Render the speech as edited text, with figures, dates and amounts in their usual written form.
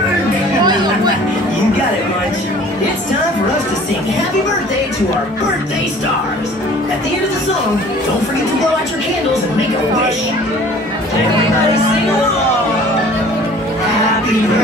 You got it, Munch. It's time for us to sing happy birthday to our birthday stars. At the end of the song, don't forget to blow out your candles and make a wish. Everybody sing along. Happy birthday.